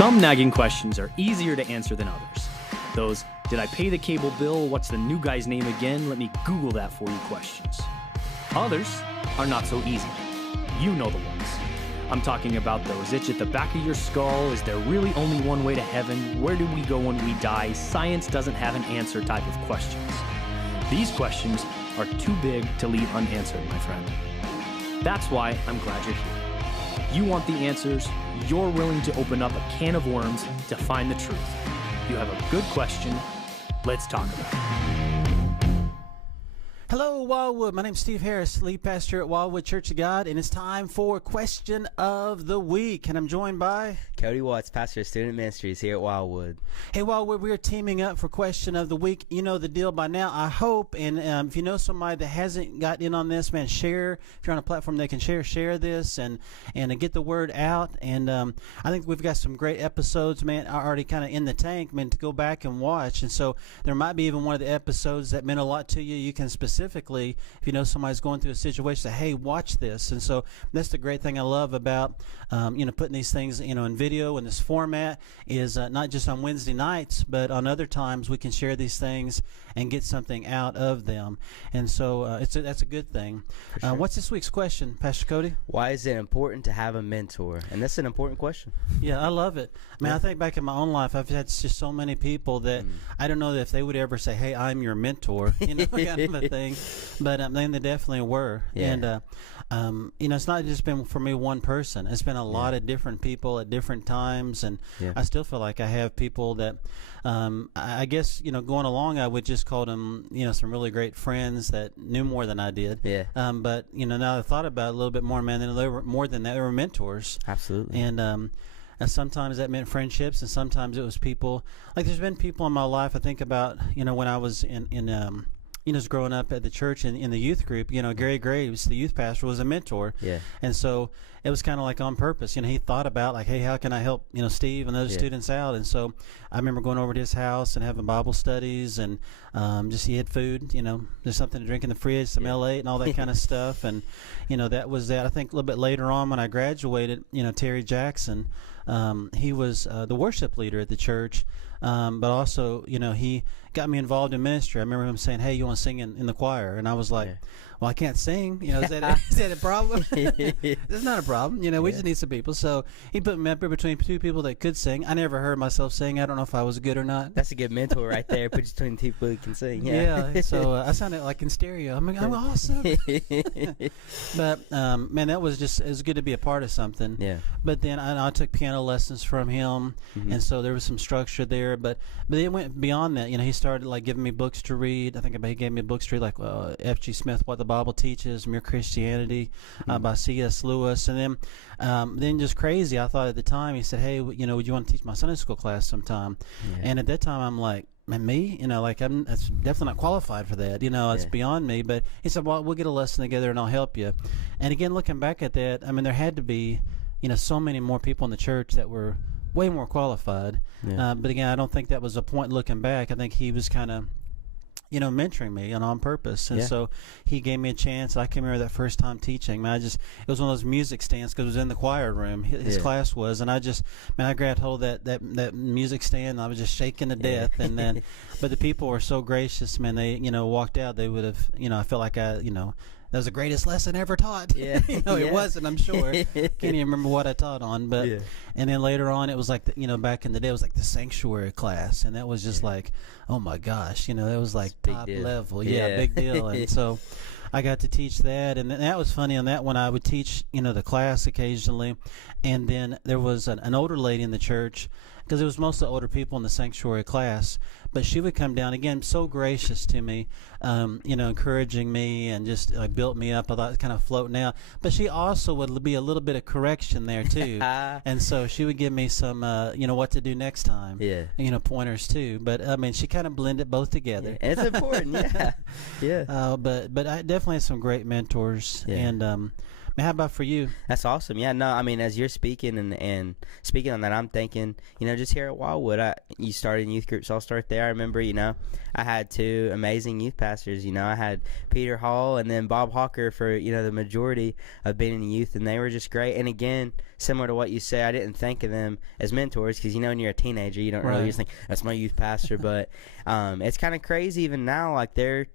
Some nagging questions are easier to answer than others. Those, did I pay the cable bill? What's the new guy's name again? Let me Google that for you questions. Others are not so easy. You know the ones. I'm talking about those itch at the back of your skull. Is there really only one way to heaven? Where do we go when we die? Science doesn't have an answer type of questions. These questions are too big to leave unanswered, my friend. That's why I'm glad you're here. You want the answers. You're willing to open up a can of worms to find the truth. You have a good question. Let's talk about it. Hello, Wildwood. My name's Steve Harris, lead pastor at Wildwood Church of God, and it's time for Question of the Week. And I'm joined by Cody Watts, pastor of student ministries here at Wildwood. Hey, Wildwood, we are teaming up for Question of the Week. You know the deal by now, I hope. And if you know somebody that hasn't got in on this, man, share. If you're on a platform they can share this and get the word out. And I think we've got some great episodes, man, already kind of in the tank, man, to go back and watch. And so there might be even one of the episodes that meant a lot to you. You can specifically, if you know somebody's going through a situation, say, hey, watch this. And so that's the great thing I love about, putting these things, in video in this format is not just on Wednesday nights, but on other times we can share these things and get something out of them. And so that's a good thing. Sure. What's this week's question, Pastor Cody? Why is it important to have a mentor? And that's an important question. Yeah, I love it. I mean, I think back in my own life, I've had just so many people that I don't know if they would ever say, hey, I'm your mentor, kind of a thing. But then they definitely were. Yeah. And, it's not just been for me one person. It's been a lot of different people at different times. And I still feel like I have people that, I guess, going along, I would just call them, some really great friends that knew more than I did. Yeah. But, now I thought about it a little bit more, man, they were more than that. They were mentors. Absolutely. And sometimes that meant friendships, and sometimes it was people. Like there's been people in my life I think about, when I was just growing up at the church and in the youth group, Gary Graves, the youth pastor, was a mentor. Yeah. And so it was kind of like on purpose. He thought about like, hey, how can I help, Steve and those students out? And so I remember going over to his house and having Bible studies and just he had food, there's something to drink in the fridge, some L8 and all that kind of stuff. And, that was that. I think a little bit later on when I graduated, Terry Jackson, he was the worship leader at the church. But also, he got me involved in ministry. I remember him saying, hey, you want to sing in the choir? And I was like, well, I can't sing. Is that a problem? It's not a problem. We just need some people. So he put me up between two people that could sing. I never heard myself sing. I don't know if I was good or not. That's a good mentor right there. Put you between people who can sing. Yeah. So I sounded like in stereo. I'm awesome. But, man, it was good to be a part of something. Yeah. But then I took piano lessons from him. And so there was some structure there. But it went beyond that. He started like giving me books to read. I think he gave me books to read like F.G. Smith, What the Bible Teaches, Mere Christianity by C.S. Lewis. And then just crazy, I thought at the time, he said, hey, would you want to teach my Sunday school class sometime? Yeah. And at that time, I'm like, man, me? That's definitely not qualified for that. It's beyond me. But he said, well, we'll get a lesson together and I'll help you. And again, looking back at that, I mean, there had to be, so many more people in the church that were way more qualified. Yeah. But again, I don't think that was a point looking back. I think he was kind of, mentoring me and on purpose. And so he gave me a chance. I can remember that first time teaching. Man, it was one of those music stands because it was in the choir room. His class was. And I grabbed hold of that music stand. And I was just shaking to death. And then, but the people were so gracious, man. They, walked out. They would have, I felt like that was the greatest lesson ever taught. Yeah. It wasn't, I'm sure. Can't even remember what I taught on. But and then later on, it was like, back in the day, it was like the sanctuary class. And that was just like, oh, my gosh. That was like top level. Yeah, big deal. And so I got to teach that. And that was funny on that one. I would teach, the class occasionally. And then there was an older lady in the church, because it was mostly older people in the sanctuary class. But she would come down, again, so gracious to me, encouraging me and just built me up. I thought kind of floating out. But she also would be a little bit of correction there, too. And so she would give me some, what to do next time. Yeah. Pointers, too. But, I mean, she kind of blended both together. Yeah, it's important, yeah. But I definitely had some great mentors. Yeah. And, how about for you? That's awesome. Yeah, no, I mean, as you're speaking and speaking on that, I'm thinking, just here at Wildwood, you started in youth group, so I'll start there. I remember, I had two amazing youth pastors. I had Peter Hall and then Bob Hawker for, the majority of being in youth, and they were just great. And again, similar to what you say, I didn't think of them as mentors because, when you're a teenager, you don't really just think, that's my youth pastor. But it's kind of crazy even now, like they're,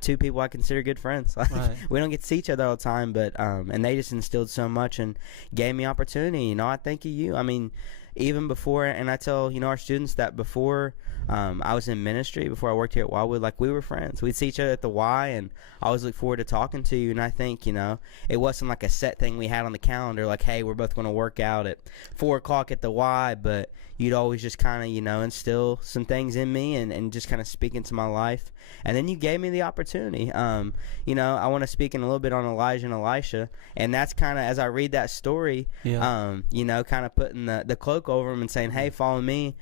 two people I consider good friends. Like we don't get to see each other all the time, but and they just instilled so much and gave me opportunity. I think of you. I mean, even before, and I tell, our students that before I was in ministry, before I worked here at Wildwood, like we were friends. We'd see each other at the Y, and I always look forward to talking to you. And I think, it wasn't like a set thing we had on the calendar, like, hey, we're both going to work out at 4 o'clock at the Y, but you'd always just kind of, instill some things in me and just kind of speak into my life. And then you gave me the opportunity. I want to speak in a little bit on Elijah and Elisha, and that's kind of, as I read that story, kind of putting the cloak over him and saying, hey, follow me.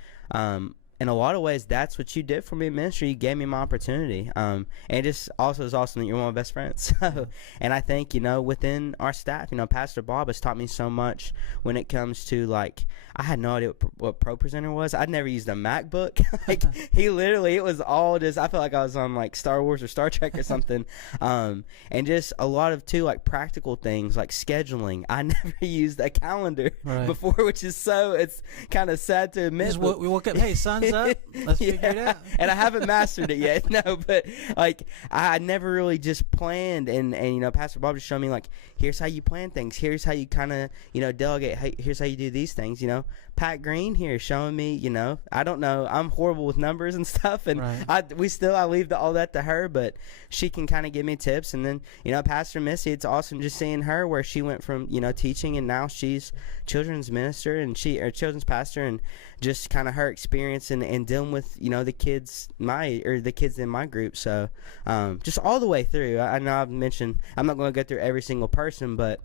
In a lot of ways, that's what you did for me in ministry. You gave me my opportunity. And it just also is awesome that you're one of my best friends. And I think, within our staff, Pastor Bob has taught me so much when it comes to, like, I had no idea what Pro Presenter was. I'd never used a MacBook. Like, he literally, it was all just, I felt like I was on, like, Star Wars or Star Trek or something. And just a lot of, too, like, practical things, like scheduling. I never used a calendar before, which is it's kind of sad to admit. We woke up, hey, sun's up, let's figure it out. And I haven't mastered it yet. No, but, like, I never really just planned. And Pastor Bob just showed me, like, here's how you plan things. Here's how you kind of, delegate. Hey, here's how you do these things, Pat Green here showing me, I don't know, I'm horrible with numbers and stuff, and I leave all that to her, but she can kind of give me tips. And then, Pastor Missy, it's awesome just seeing her where she went from, teaching, and now she's children's minister and children's pastor, and just kind of her experience and dealing with, the kids in my group. So just all the way through. I know I've mentioned, I'm not going to go through every single person, but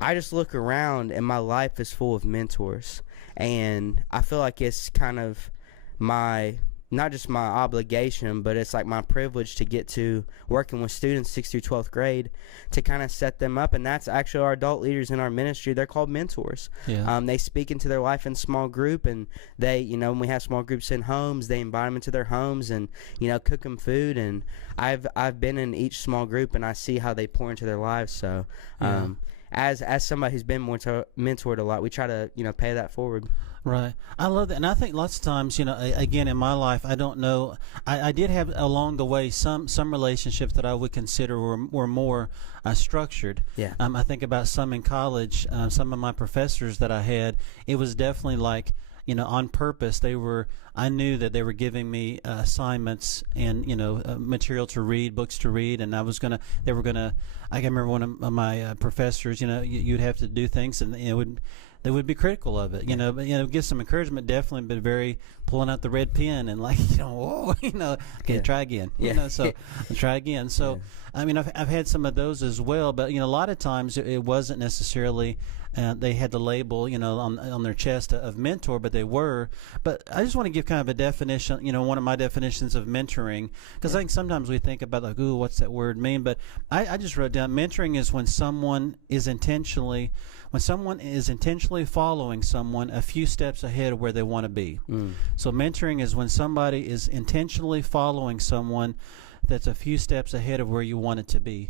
I just look around and my life is full of mentors, and I feel like it's kind of not just my obligation, but it's like my privilege to get to working with students 6th through 12th grade to kind of set them up. And that's actually our adult leaders in our ministry. They're called mentors. They speak into their life in small group, and they, when we have small groups in homes, they invite them into their homes and, cook them food. And I've been in each small group, and I see how they pour into their lives. So, as somebody who's been mentored a lot, we try to, pay that forward. Right. I love that. And I think lots of times, again, in my life, I don't know, I did have along the way some relationships that I would consider were more structured. I think about some in college, some of my professors that I had, it was definitely like, on purpose. I knew that they were giving me assignments and, material to read, books to read, and I can remember one of my professors, you'd have to do things, and they would be critical of it, but, give some encouragement, definitely, but very pulling out the red pen and like, whoa, okay, try again, so try again. So, I mean, I've had some of those as well, but, a lot of times it wasn't necessarily, they had the label, on their chest of mentor, but they were. But I just want to give kind of a definition, one of my definitions of mentoring, because I think sometimes we think about like, ooh, what's that word mean? But I just wrote down, mentoring is when someone is intentionally following someone a few steps ahead of where they want to be. So mentoring is when somebody is intentionally following someone that's a few steps ahead of where you want it to be.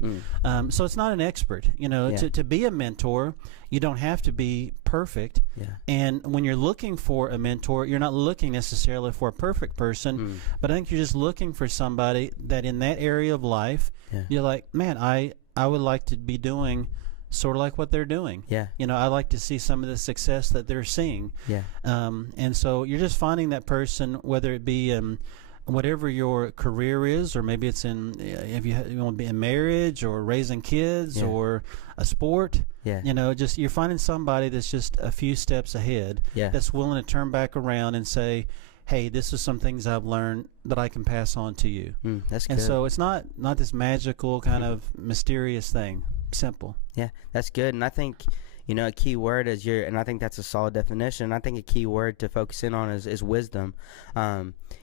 So it's not an expert. To be a mentor, you don't have to be perfect. And when you're looking for a mentor, you're not looking necessarily for a perfect person, but I think you're just looking for somebody that in that area of life, you're like, man, I would like to be doing sort of like what they're doing. I like to see some of the success that they're seeing. And so you're just finding that person, whether it be whatever your career is, or maybe it's in if you want to be in marriage or raising kids or a sport. Just you're finding somebody that's just a few steps ahead, that's willing to turn back around and say, hey, this is some things I've learned that I can pass on to you. That's good. And so it's not this magical kind of mysterious thing. Simple. That's good. And I think a key word is and I think that's a solid definition. I think a key word to focus in on is wisdom.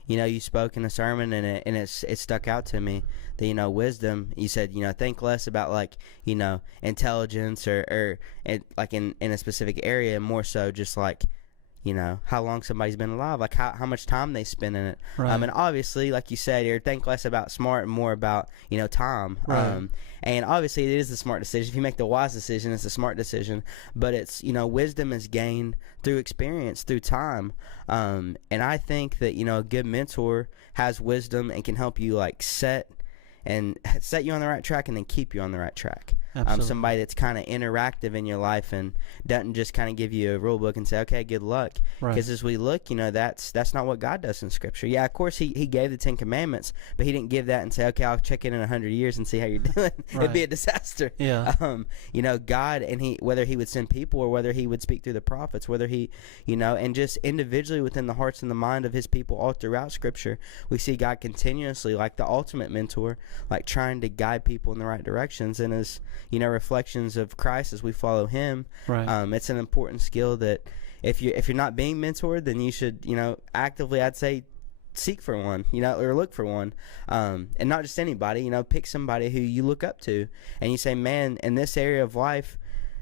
You spoke in a sermon, and it stuck out to me that, wisdom, you said, think less about like, intelligence or like in a specific area, and more so just like, how long somebody's been alive, like how much time they spend in it. Right. And obviously, like you said, you think less about smart and more about, time. Right. And obviously it is a smart decision. If you make the wise decision, it's a smart decision. But it's, wisdom is gained through experience, through time. And I think that, a good mentor has wisdom and can help you like set you on the right track and then keep you on the right track. Somebody that's kind of interactive in your life and doesn't just kind of give you a rule book and say, okay, good luck. Because as we look, that's not what God does in Scripture. Yeah, of course, he gave the 10 Commandments, but he didn't give that and say, okay, I'll check in 100 years and see how you're doing. It'd be a disaster. Yeah. God, and whether he would send people or whether he would speak through the prophets, whether he, and just individually within the hearts and the mind of his people all throughout Scripture, we see God continuously, like the ultimate mentor, like trying to guide people in the right directions. And as reflections of Christ as we follow him, it's an important skill that if you're not being mentored, then you should actively, I'd say, seek for one, or look for one, and not just anybody, pick somebody who you look up to and you say, man, in this area of life,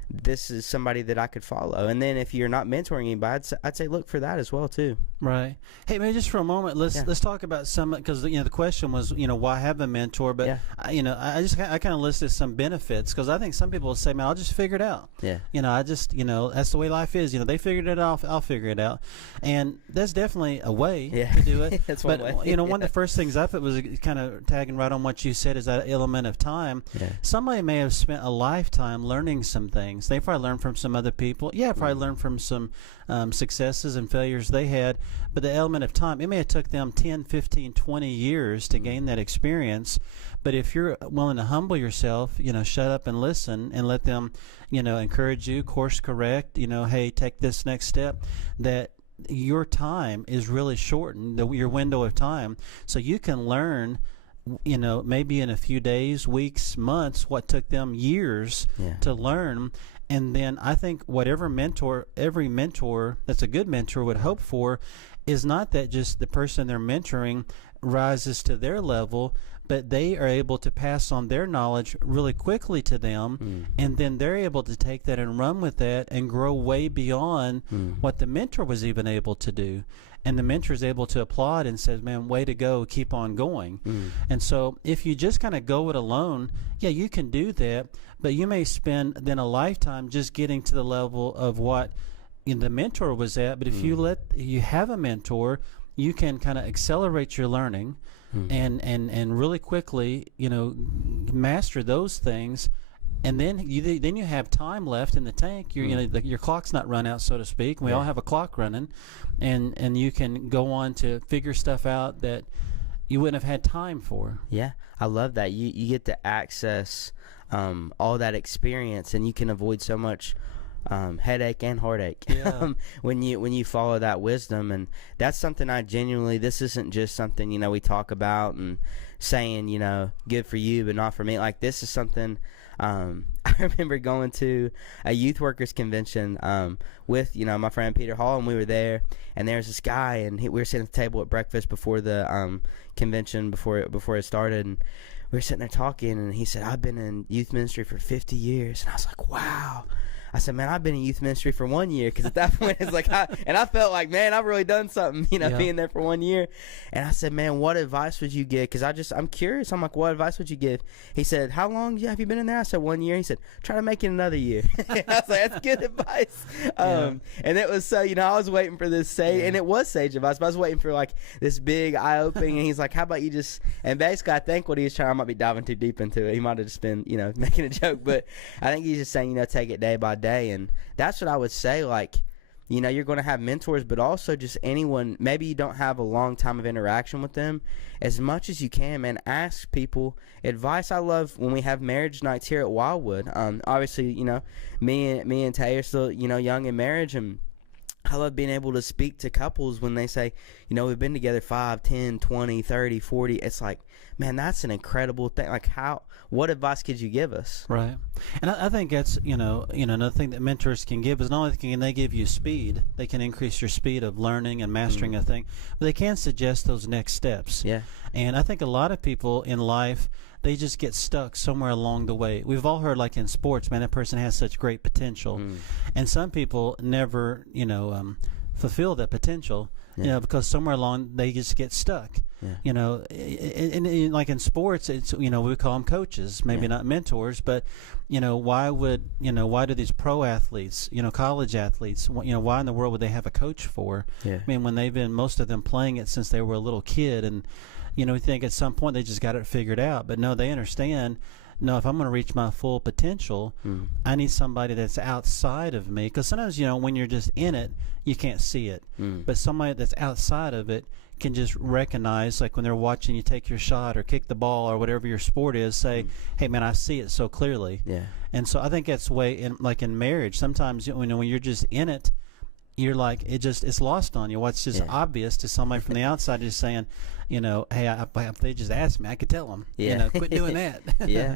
this is somebody that I could follow. And then if you're not mentoring anybody, I'd say look for that as well too. Right. Hey, maybe just for a moment, let's talk about some, because the question was why have a mentor, but I kind of listed some benefits, because I think some people will say, man, I'll just figure it out. I just that's the way life is. They figured it out, I'll figure it out, and that's definitely a way to do it. That's but one way. One of the first things I thought was kind of tagging right on what you said, is that element of time. Somebody may have spent a lifetime learning some things. They probably learned from some other people. Probably learned from some successes and failures they had. But the element of time, it may have took them 10, 15, 20 years to gain that experience. But if you're willing to humble yourself, shut up and listen and let them, encourage you, course correct, hey, take this next step, that your time is really shortened, your window of time, so you can learn maybe in a few days, weeks, months, what took them years to learn. And then I think every mentor that's a good mentor would hope for is not that just the person they're mentoring rises to their level, but they are able to pass on their knowledge really quickly to them, and then they're able to take that and run with that and grow way beyond what the mentor was even able to do. And the mentor is able to applaud and says, man, way to go, keep on going. And so if you just kind of go it alone, you can do that, but you may spend then a lifetime just getting to the level of what the mentor was at. But if you have a mentor, you can kind of accelerate your learning and really quickly, master those things. And then you have time left in the tank. Your clock's not run out, so to speak. We all have a clock running, and you can go on to figure stuff out that you wouldn't have had time for. Yeah, I love that. You get to access all that experience, and you can avoid so much headache and heartache when you follow that wisdom. And that's something I genuinely, this isn't just something we talk about and saying good for you but not for me. Like, this is something I remember going to a youth workers convention with my friend Peter Hall, and we were there, and there was this guy, and we were sitting at the table at breakfast before the convention, before it started, and we were sitting there talking, and he said, I've been in youth ministry for 50 years. And I was like, wow. I said, man, I've been in youth ministry for 1 year, because at that point it's like, I felt like, man, I've really done something, being there for 1 year. And I said, man, what advice would you give? Because I'm curious. I'm like, what advice would you give? He said, how long have you been in there? I said, 1 year. He said, try to make it another year. I was like, that's good advice. And it was so, I was waiting for this sage, and it was sage advice, but I was waiting for like this big eye opening. And he's like, how about you just, and basically I think what he was trying, I might be diving too deep into it. He might have just been, making a joke, but I think he's just saying, take it day by day. And that's what I would say. Like, you're going to have mentors, but also just anyone, maybe you don't have a long time of interaction with them, as much as you can, man, ask people advice. I love when we have marriage nights here at Wildwood. Obviously, me and Tay are still, young in marriage, and I love being able to speak to couples when they say, we've been together 5, 10, 20, 30, 40. It's like, man, that's an incredible thing. Like, what advice could you give us? Right. And I think that's, another thing that mentors can give is not only can they give you speed, they can increase your speed of learning and mastering a thing, but they can suggest those next steps. Yeah. And I think a lot of people in life, they just get stuck somewhere along the way. We've all heard, like in sports, man, that person has such great potential. And some people never, fulfill that potential. You know, because somewhere along they just get stuck. You know, and like in sports, it's, you know, we call them coaches, maybe not mentors, but you know, why do these pro athletes, you know, college athletes, you know, why in the world would they have a coach for? I mean, when they've been, most of them, playing it since they were a little kid, and you know, we think at some point they just got it figured out, but no, they understand. No, if I'm going to reach my full potential, I need somebody that's outside of me. Because sometimes, you know, when you're just in it, you can't see it. But somebody that's outside of it can just recognize, like when they're watching you take your shot or kick the ball or whatever your sport is, say, hey, man, I see it so clearly. And so I think that's the way, in marriage, sometimes, you know, when you're just in it, you're like, it's lost on you. What's just obvious to somebody from the outside is saying, you know, hey, if they just asked me, I could tell them, you know, quit doing that.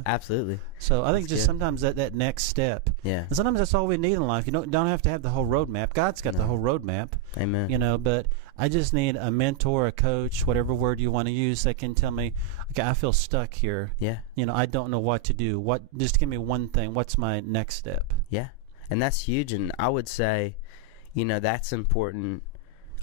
Absolutely. So I think that's just good. Sometimes that next step. And sometimes that's all we need in life. You don't have to have the whole roadmap. God's got the whole roadmap. Amen. You know, but I just need a mentor, a coach, whatever word you want to use, that can tell me, okay, I feel stuck here. You know, I don't know what to do. Just give me one thing. What's my next step? And that's huge. And I would say, you know, that's important.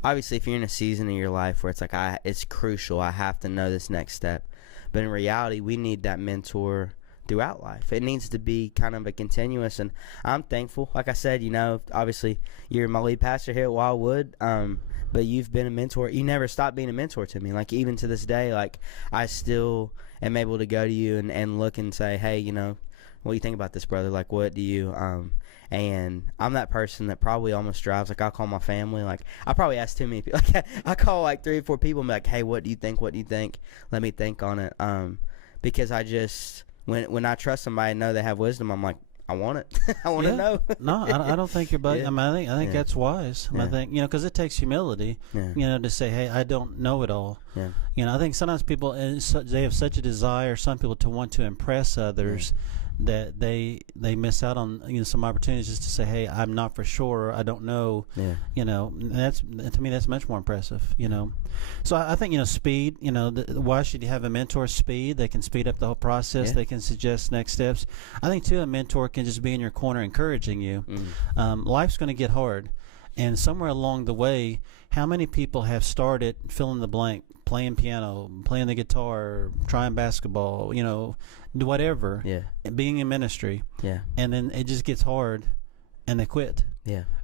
Obviously, if you're in a season of your life where it's like, it's crucial, I have to know this next step. But in reality, we need that mentor throughout life. It needs to be kind of a continuous, and I'm thankful. Like I said, you know, obviously, you're my lead pastor here at Wildwood, but you've been a mentor. You never stopped being a mentor to me. Like, even to this day, like, I still am able to go to you and look and say, hey, you know, what do you think about this, brother? Like, what do you, and I'm that person that probably almost drives, like, I'll call my family, like, I probably ask too many people, like, I call like 3 or 4 people and be like, hey, what do you think, let me think on it, because I just, when I trust somebody and know they have wisdom, I'm like, I want it. I want to know. No, I don't think you're bugging. I mean, I think that's wise. I think, you know, because it takes humility, you know, to say, hey, I don't know it all. You know, I think sometimes people, they have such a desire, some people, to want to impress others, that they miss out on, you know, some opportunities just to say, hey, I'm not for sure, I don't know. You know, and to me, that's much more impressive, you know. So I think, you know, speed, you know, why should you have a mentor? Speed. They can speed up the whole process. They can suggest next steps. I think too, a mentor can just be in your corner encouraging you. Life's going to get hard, and somewhere along the way, how many people have started fill in the blank, playing piano, playing the guitar, trying basketball, you know, whatever, being in ministry, and then it just gets hard, and they quit,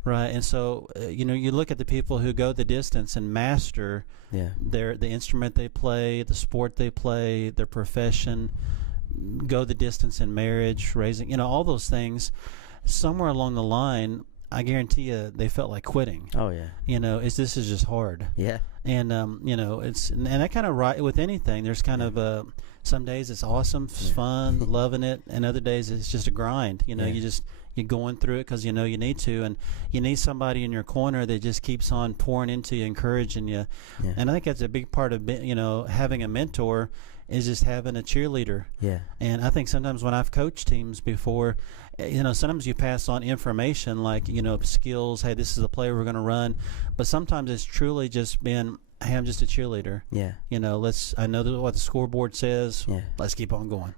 right? And so, you know, you look at the people who go the distance and master the instrument they play, the sport they play, their profession, go the distance in marriage, raising, you know, all those things. Somewhere along the line, I guarantee you, they felt like quitting. You know, this is just hard. And you know, and that kind of, right with anything. There's kind of some days it's awesome, it's fun, loving it, and other days it's just a grind. You know, you're going through it because you know you need to, and you need somebody in your corner that just keeps on pouring into you, encouraging you. And I think that's a big part of, you know, having a mentor, is just having a cheerleader. And I think sometimes when I've coached teams before, you know, sometimes you pass on information like, you know, skills. Hey, this is the play we're going to run. But sometimes it's truly just been, hey, I'm just a cheerleader. You know, I know what the scoreboard says. Let's keep on going.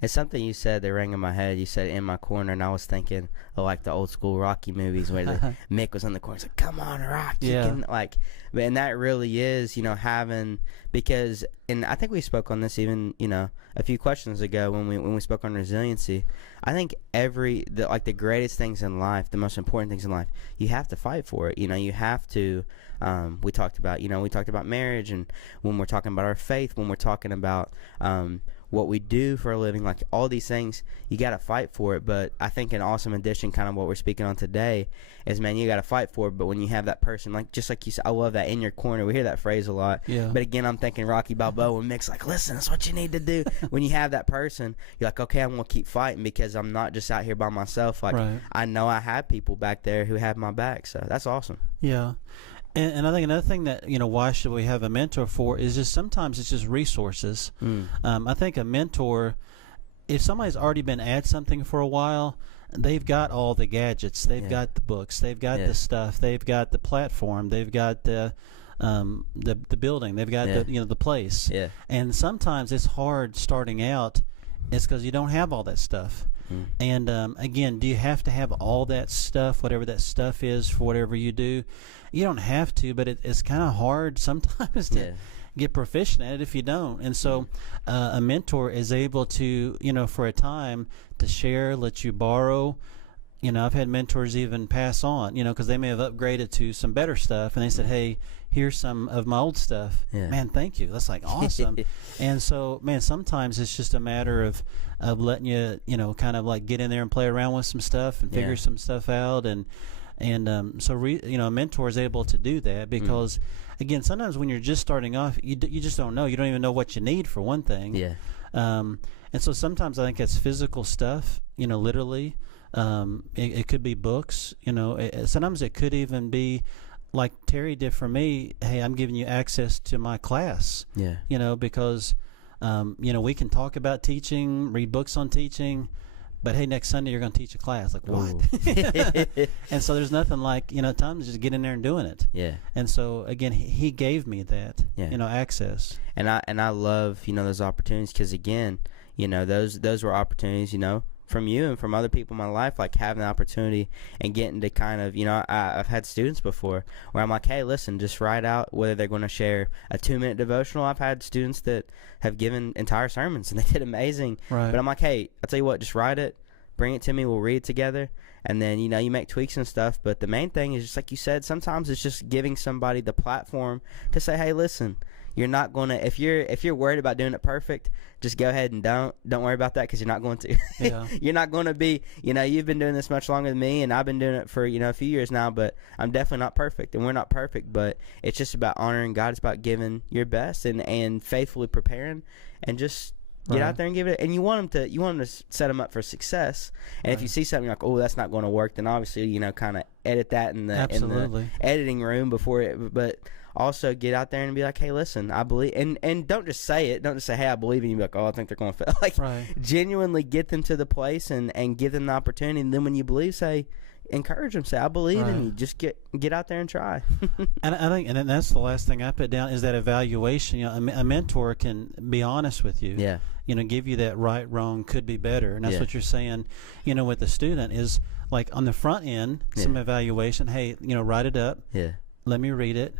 It's something you said that rang in my head. You said in my corner, and I was thinking of like the old school Rocky movies where Mick was in the corner. He's like, come on, Rock. You can, like, and that really is, you know, having, because, and I think we spoke on this even, you know, a few questions ago when we spoke on resiliency. I think the greatest things in life, the most important things in life, you have to fight for it. You know, you have to, we talked about marriage, and when we're talking about our faith, when we're talking about what we do for a living, like all these things, you got to fight for it. But I think an awesome addition, kind of what we're speaking on today, is, man, you got to fight for it. But when you have that person, like, just like you said, I love that, in your corner. We hear that phrase a lot. But again, I'm thinking Rocky Balboa, and Mick's like, listen, that's what you need to do. When you have that person, you're like, okay, I'm going to keep fighting, because I'm not just out here by myself. Like, I know I have people back there who have my back. So that's awesome. And I think another thing that, you know, why should we have a mentor for, is just sometimes it's just resources. I think a mentor, if somebody's already been at something for a while, they've got all the gadgets, they've got the books, they've got the stuff, they've got the platform, they've got the building, they've got the, you know, the place. And sometimes it's hard starting out it's because you don't have all that stuff. And again, do you have to have all that stuff, whatever that stuff is, for whatever you do? You don't have to, but it's kind of hard sometimes to get proficient at it if you don't. And so a mentor is able to, for a time, to share, let you borrow. I've had mentors even pass on, because they may have upgraded to some better stuff, and they said, hey, here's some of my old stuff. Man, thank you. That's like awesome. And so, man, sometimes it's just a matter of letting you, kind of like get in there and play around with some stuff and figure some stuff out. And a mentor is able to do that because, again, sometimes when you're just starting off, you just don't know. You don't even know what you need, for one thing. And so sometimes I think it's physical stuff, literally. It could be books, sometimes it could even be like Terry did for me. Hey, I'm giving you access to my class, because, we can talk about teaching, read books on teaching, but hey, next Sunday you're going to teach a class. Like, what? And so there's nothing like, time to just get in there and doing it. And so again, he gave me that, access. And I love, those opportunities, because again, those were opportunities, from you and from other people in my life, like having the opportunity and getting to kind of, I've had students before where I'm like, hey, listen, just write out whether they're going to share a 2-minute devotional. I've had students that have given entire sermons and they did amazing. Right. But I'm like, hey, I'll tell you what, just write it, bring it to me, we'll read it together. And then, you make tweaks and stuff. But the main thing is, just like you said, sometimes it's just giving somebody the platform to say, hey, listen, you're not going to, if you're worried about doing it perfect, just go ahead and don't worry about that, because you're not going to. You're not going to be, you've been doing this much longer than me, and I've been doing it for, a few years now, but I'm definitely not perfect, and we're not perfect, but it's just about honoring God. It's about giving your best and faithfully preparing, and just get out there and give it. And you want them to set them up for success. And if you see something like, oh, that's not going to work, then obviously, kind of edit that in the editing room before it, but also get out there and be like, hey, listen, I believe, and don't just say it. Don't just say, hey, I believe in you. Be like, oh, I think they're going to fail. Like, genuinely get them to the place and give them the opportunity. And then when you believe, say, encourage them. Say, I believe in you. Just get out there and try. And I think, and then that's the last thing I put down, is that evaluation. A mentor can be honest with you. Give you that right, wrong, could be better. And that's what you're saying. With the student is like on the front end, some evaluation. Hey, write it up. Let me read it.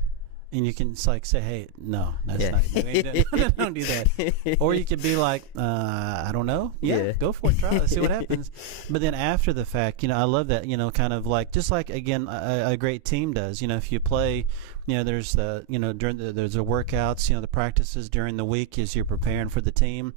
And you can like say, hey, no, that's not good. Don't do that. Or you could be like, I don't know. Go for it. Try it. See what happens. But then after the fact, I love that, kind of like, just like, again, a great team does. If you play, there's the, there's the workouts, the practices during the week as you're preparing for the team.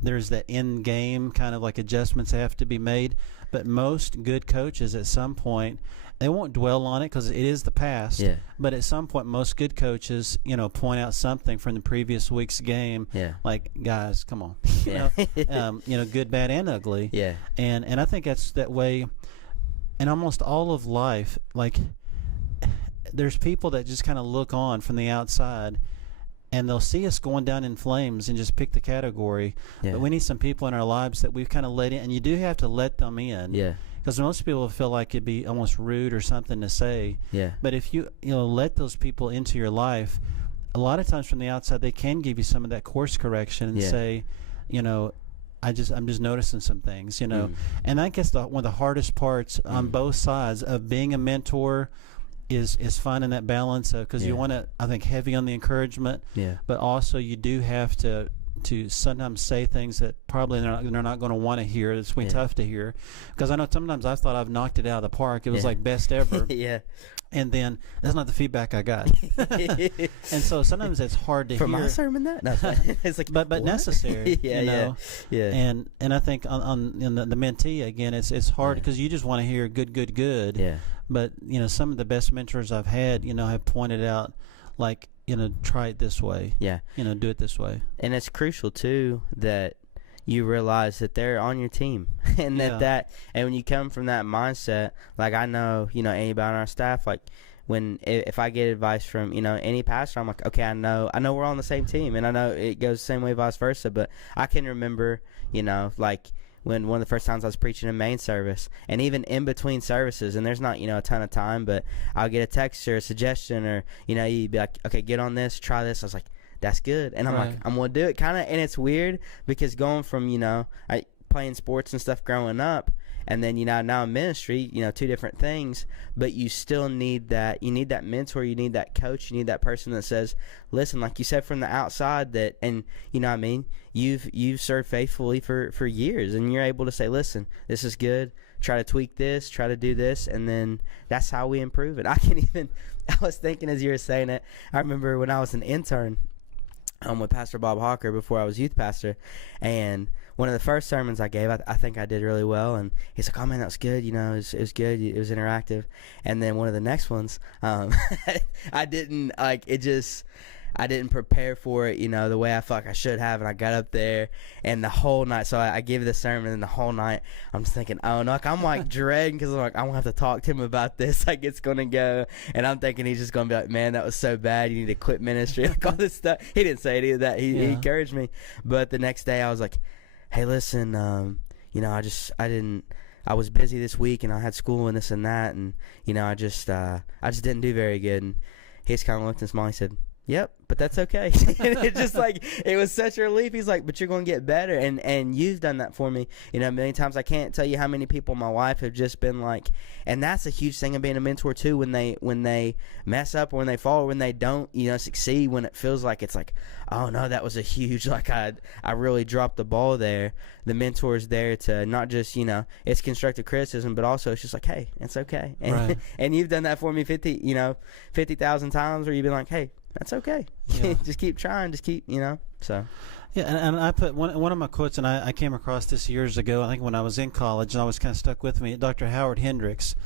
There's the end game kind of like adjustments have to be made. But most good coaches at some point, they won't dwell on it because it is the past. But at some point, most good coaches, point out something from the previous week's game. Like, guys, come on. Good, bad, and ugly. And I think that's that way in almost all of life. Like, there's people that just kind of look on from the outside, and they'll see us going down in flames and just pick the category. But we need some people in our lives that we've kind of let in, and you do have to let them in. Because most people feel like it'd be almost rude or something to say. But if you let those people into your life, a lot of times from the outside they can give you some of that course correction and say, I'm just noticing some things, And I guess one of the hardest parts on both sides of being a mentor is finding that balance of, because you want to, I think, heavy on the encouragement, but also you do have to sometimes say things that probably they're not going to want to hear. It's really tough to hear, because I know sometimes I thought I've knocked it out of the park. It was like best ever. And then that's not the feedback I got. And so sometimes it's hard to from hear. my sermon that no, it's like, but necessary. And I think on the mentee again, it's hard because you just want to hear good. But some of the best mentors I've had, have pointed out, like, try it this way. Do it this way. And it's crucial too that you realize that they're on your team, and and when you come from that mindset, like, I know, anybody on our staff, like, if I get advice from, any pastor, I'm like, okay, I know we're on the same team, and I know it goes the same way vice versa. But I can remember, like, when one of the first times I was preaching in main service, and even in between services, and there's not, a ton of time, but I'll get a text or a suggestion, or, you'd be like, okay, get on this, try this. I was like, that's good. And I'm Right. like, I'm going to do it kind of. And it's weird because going from, playing sports and stuff growing up, and then, now in ministry, two different things, but you still need that. You need that mentor. You need that coach. You need that person that says, listen, like you said from the outside that, and you know what I mean? You've served faithfully for years, and you're able to say, listen, this is good. Try to tweak this, try to do this, and then that's how we improve it. I was thinking as you were saying it, I remember when I was an intern with Pastor Bob Hawker before I was youth pastor, and one of the first sermons I gave, I think I did really well, and he's like, oh man, that was good, it was good, it was interactive. And then one of the next ones, I didn't prepare for it, the way I felt like I should have, and I got up there, and the whole night, so I gave the sermon, and the whole night, I'm just thinking, oh no, I'm like dreading, because I'm like, I'm going to have to talk to him about this, like it's going to go, and I'm thinking he's just going to be like, man, that was so bad, you need to quit ministry, like all this stuff. He didn't say any of that, he encouraged me, but the next day I was like, hey, listen, I was busy this week, and I had school and this and that, and, I just didn't do very good, and he just kind of looked and smiled, he said, yep, but that's okay. And it's just like, it was such a relief. He's like, but you're going to get better. And you've done that for me, a million times. I can't tell you how many people in my life have just been like, and that's a huge thing of being a mentor too, when they mess up or when they fall or when they don't, succeed, when it feels like it's like, oh no, that was a huge, like I really dropped the ball there. The mentor's there to not just, it's constructive criticism, but also it's just like, hey, it's okay. And, Right. and you've done that for me 50,000 times where you've been like, hey, that's okay. Yeah. Just keep trying. Just keep, so. Yeah, and I put one of my quotes, and I came across this years ago, I think when I was in college, and I was kind of stuck with me, Dr. Howard Hendricks.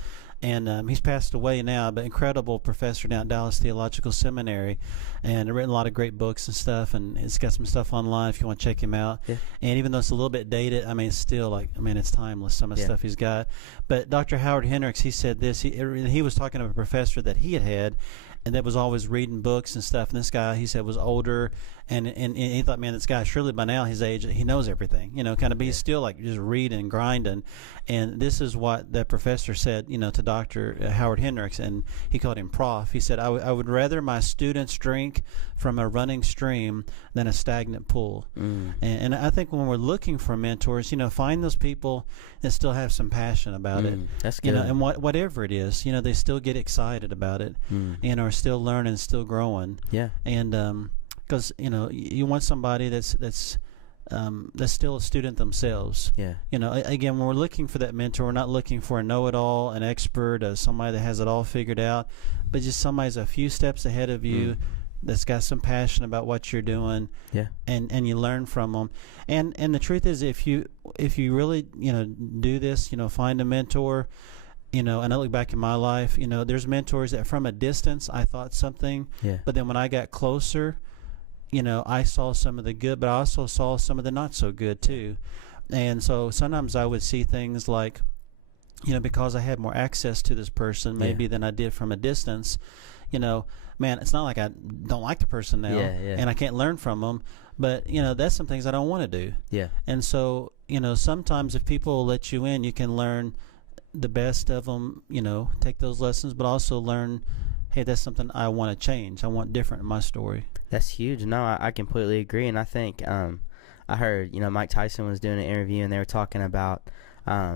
And he's passed away now, but incredible professor down at Dallas Theological Seminary, and written a lot of great books and stuff, and he's got some stuff online if you want to check him out. Yeah. And even though it's a little bit dated, it's still it's timeless, some of the stuff he's got. But Dr. Howard Hendricks, he said this, he was talking to a professor that he had, and that was always reading books and stuff. And this guy, he said, was older, and he thought, man, this guy surely by now his age, he knows everything, kind of. But he's still like just reading and grinding. And this is what the professor said, to Dr. Howard Hendricks, and he called him Prof. He said, I would rather my students drink from a running stream than a stagnant pool. And I think when we're looking for mentors, find those people that still have some passion about it. That's good. And whatever it is, they still get excited about it, and are still learning, still growing. Yeah. And because you want somebody that's still a student themselves. Yeah. Again, when we're looking for that mentor, we're not looking for a know-it-all, an expert, somebody that has it all figured out, but just somebody who's a few steps ahead of you, that's got some passion about what you're doing. Yeah. And you learn from them. And the truth is, if you really do this, find a mentor. And I look back in my life, there's mentors that from a distance I thought something, but then when I got closer, I saw some of the good, but I also saw some of the not so good too. And so sometimes I would see things like, because I had more access to this person maybe than I did from a distance, man, it's not like I don't like the person now and I can't learn from them, but, that's some things I don't want to do. Yeah. And so, sometimes if people let you in, you can learn the best of them, take those lessons, but also learn, hey, that's something I want to change. I want different in my story. That's huge. No, I completely agree. And I think I heard, Mike Tyson was doing an interview, and they were talking about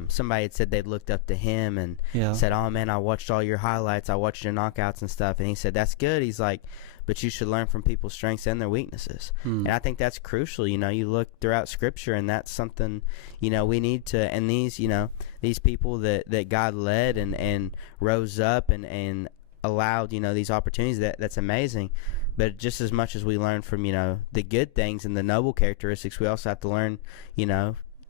somebody had said they'd looked up to him and said, oh, man, I watched all your highlights. I watched your knockouts and stuff. And he said, that's good. He's like, but you should learn from people's strengths and their weaknesses. And I think that's crucial. You look throughout Scripture, and that's something, we need to, and these people that God led and rose up and allowed, these opportunities, that's amazing. But just as much as we learn from, the good things and the noble characteristics, we also have to learn,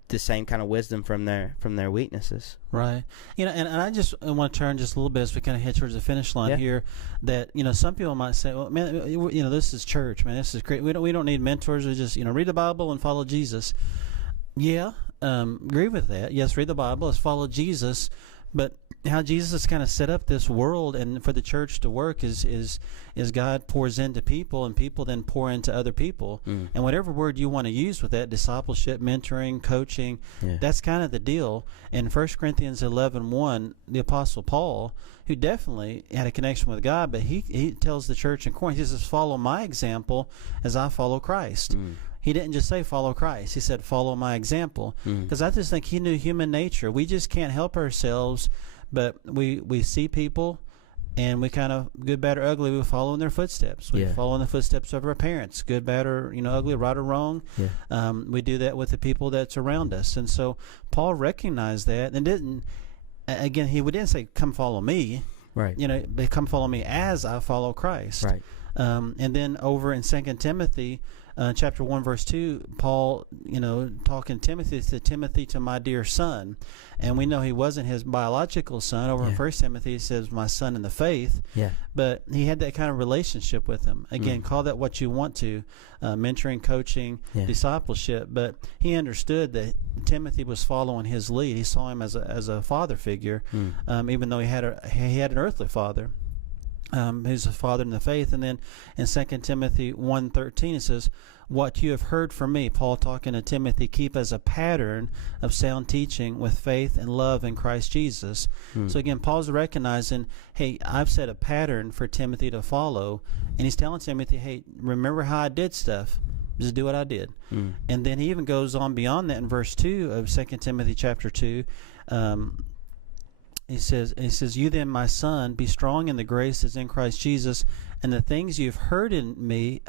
the same kind of wisdom from their weaknesses. Right. And I just want to turn just a little bit as we kind of head towards the finish line here, that, some people might say, well, man, this is church, man, this is great. We don't need mentors. We just, read the Bible and follow Jesus. Yeah. Agree with that. Yes, read the Bible. Let's follow Jesus. But how Jesus has kind of set up this world, and for the church to work is God pours into people, and people then pour into other people. And whatever word you want to use with that, discipleship, mentoring, coaching, that's kind of the deal. In 1 Corinthians 11:1, the Apostle Paul, who definitely had a connection with God, but he tells the church in Corinth, he says, follow my example as I follow Christ. He didn't just say follow Christ. He said follow my example. Because I just think he knew human nature. We just can't help ourselves, but we see people, and we kind of, good, bad, or ugly, we follow in their footsteps. We follow in the footsteps of our parents, good, bad, or ugly, right or wrong. We do that with the people that's around us. And so Paul recognized that and didn't, again, he didn't say come follow me. Right. But come follow me as I follow Christ. Right. And then over in 2 Timothy, chapter 1, verse 2, Paul, talking to Timothy, to my dear son. And we know he wasn't his biological son. Over in 1 Timothy, he says, my son in the faith. But he had that kind of relationship with him. Again, call that what you want to, mentoring, coaching, discipleship. But he understood that Timothy was following his lead. He saw him as a father figure, even though he had an earthly father. Who's a father in the faith. And then in 2 Timothy 1:13 it says, what you have heard from me, Paul talking to Timothy, keep as a pattern of sound teaching with faith and love in Christ Jesus. So again, Paul's recognizing, hey, I've set a pattern for Timothy to follow, and he's telling Timothy, hey, remember how I did stuff, just do what I did. And then he even goes on beyond that in verse 2 of 2 Timothy chapter 2. He says, you then, my son, be strong in the grace that's in Christ Jesus, and the things you've heard me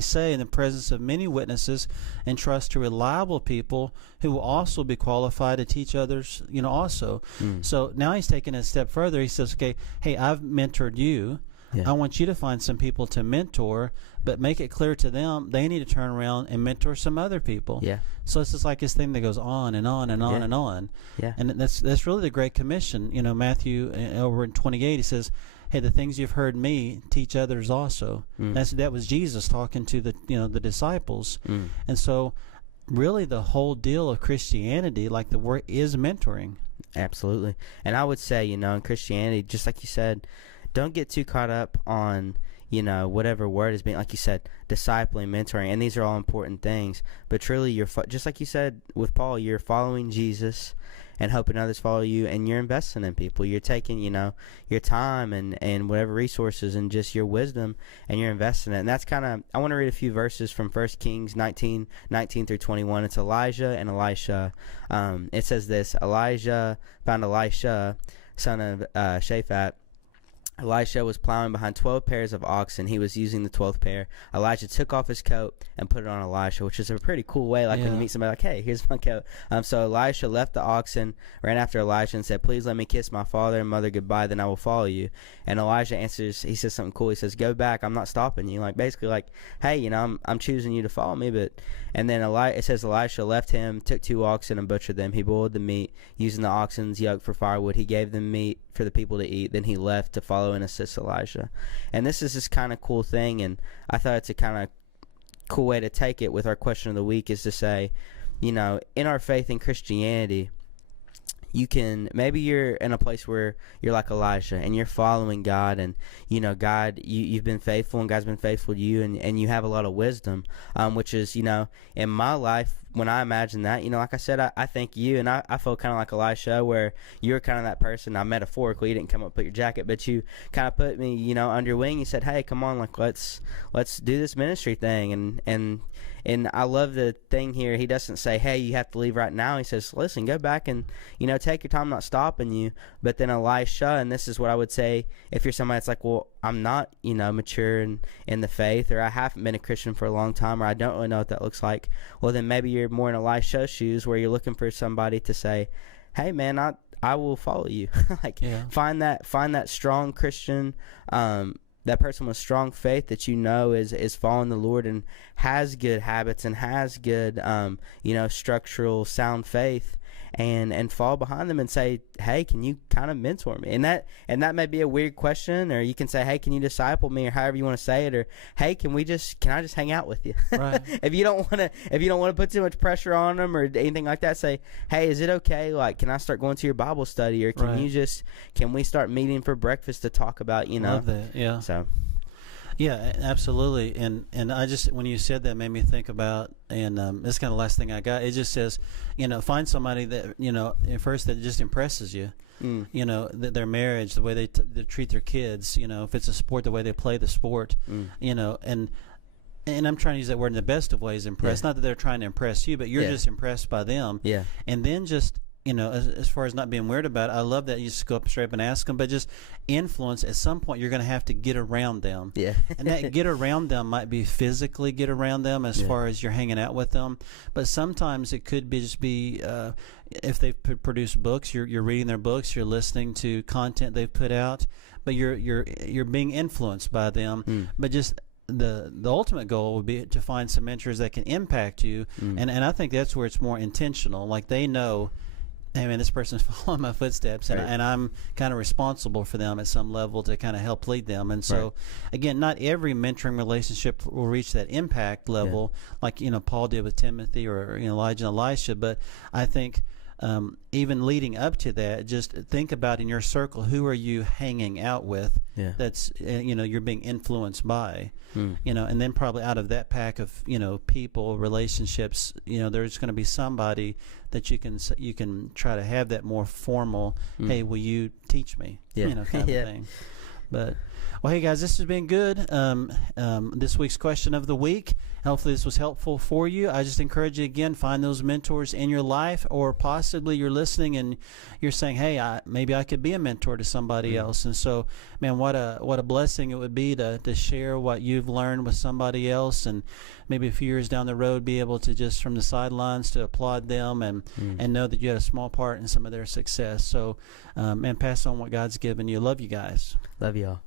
say in the presence of many witnesses, and trust to reliable people who will also be qualified to teach others, also. So now he's taking it a step further. He says, okay, hey, I've mentored you. I want you to find some people to mentor, but make it clear to them they need to turn around and mentor some other people. So it's just like this thing that goes on and on and on and on. And that's really the Great Commission. Matthew over in 28, he says, hey, the things you've heard me teach others also. That was Jesus talking to the disciples. And so really the whole deal of Christianity, like the word, is mentoring. Absolutely. And I would say, in Christianity, just like you said, don't get too caught up on, whatever word is being, like you said, discipling, mentoring, and these are all important things. But truly, you're just like you said with Paul, you're following Jesus and hoping others follow you, and you're investing in people. You're taking, your time and whatever resources and just your wisdom, and you're investing in it. And that's kind of, I want to read a few verses from 1 Kings 19 through 21. It's Elijah and Elisha. It says this, Elijah found Elisha, son of Shaphat. Elisha was plowing behind 12 pairs of oxen. He was using the 12th pair. Elijah took off his coat and put it on Elisha, which is a pretty cool way, when you meet somebody, like, hey, here's my coat. So Elisha left the oxen, ran after Elijah, and said, please let me kiss my father and mother goodbye, then I will follow you. And Elijah answers, he says something cool. He says, go back, I'm not stopping you. Basically, hey, I'm choosing you to follow me. And then it says Elisha left him, took 2 oxen and butchered them. He boiled the meat, using the oxen's yoke for firewood. He gave them meat for the people to eat. Then he left to follow and assist Elijah. And this is this kind of cool thing, and I thought it's a kind of cool way to take it with our question of the week, is to say, in our faith in Christianity, maybe you're in a place where you're like Elijah and you're following God, and God, you've been faithful, and God's been faithful to you, and you have a lot of wisdom, which is, in my life, when I imagine that, like I said, I think you, and I feel kind of like Elisha, where you're kind of that person. Now, metaphorically, you didn't come up and put your jacket, but you kind of put me, under your wing. You said, hey, come on, let's do this ministry thing. And I love the thing here. He doesn't say, hey, you have to leave right now. He says, listen, go back and, take your time, I'm not stopping you. But then Elisha, and this is what I would say, if you're somebody that's like, well, I'm not, mature in the faith, or I haven't been a Christian for a long time, or I don't really know what that looks like. Well, then maybe you're more in Elisha's shoes, where you're looking for somebody to say, hey, man, I will follow you. Find that strong Christian, that person with strong faith that is following the Lord and has good habits and has good, structural, sound faith. and fall behind them and say, hey, can you kind of mentor me? And that may be a weird question, or you can say, hey, can you disciple me, or however you want to say it, or hey, can I just hang out with you? Right. If you don't want to put too much pressure on them or anything like that, say, hey, is it okay? Like, can I start going to your Bible study, or can we start meeting for breakfast to talk about, Love that. Yeah. So. Yeah, absolutely. And I just, when you said that, made me think about, and this is kind of the last thing I got. It just says, find somebody that, at first that just impresses you. Their marriage, the way they treat their kids, if it's a sport, the way they play the sport, and I'm trying to use that word in the best of ways, impress. Not that they're trying to impress you, but you're just impressed by them. Yeah. And then just, as far as not being weird about it, I love that you just go up straight up and ask them, but just influence. At some point, you're going to have to get around them. Yeah. And that get around them might be physically get around them as far as you're hanging out with them, but sometimes it could be if they've produced books, you're reading their books, you're listening to content they've put out, but you're being influenced by them. But just the ultimate goal would be to find some mentors that can impact you, and I think that's where it's more intentional. Like, they know, hey, man, this person's following my footsteps, and I'm kind of responsible for them at some level to kind of help lead them. And so, again, not every mentoring relationship will reach that impact level like, Paul did with Timothy, or, Elijah and Elisha. But I think even leading up to that, just think about in your circle, who are you hanging out with that's, you're being influenced by, and then probably out of that pack of, people, relationships, there's going to be somebody that you can try to have that more formal, hey, will you teach me, kind of thing. But, well, hey, guys, this has been good. This week's question of the week. Hopefully this was helpful for you. I just encourage you, again, find those mentors in your life, or possibly you're listening and you're saying, hey, maybe I could be a mentor to somebody else. And so, man, what a blessing it would be to share what you've learned with somebody else, and maybe a few years down the road be able to just from the sidelines to applaud them and know that you had a small part in some of their success. So, man, pass on what God's given you. Love you guys. Love y'all.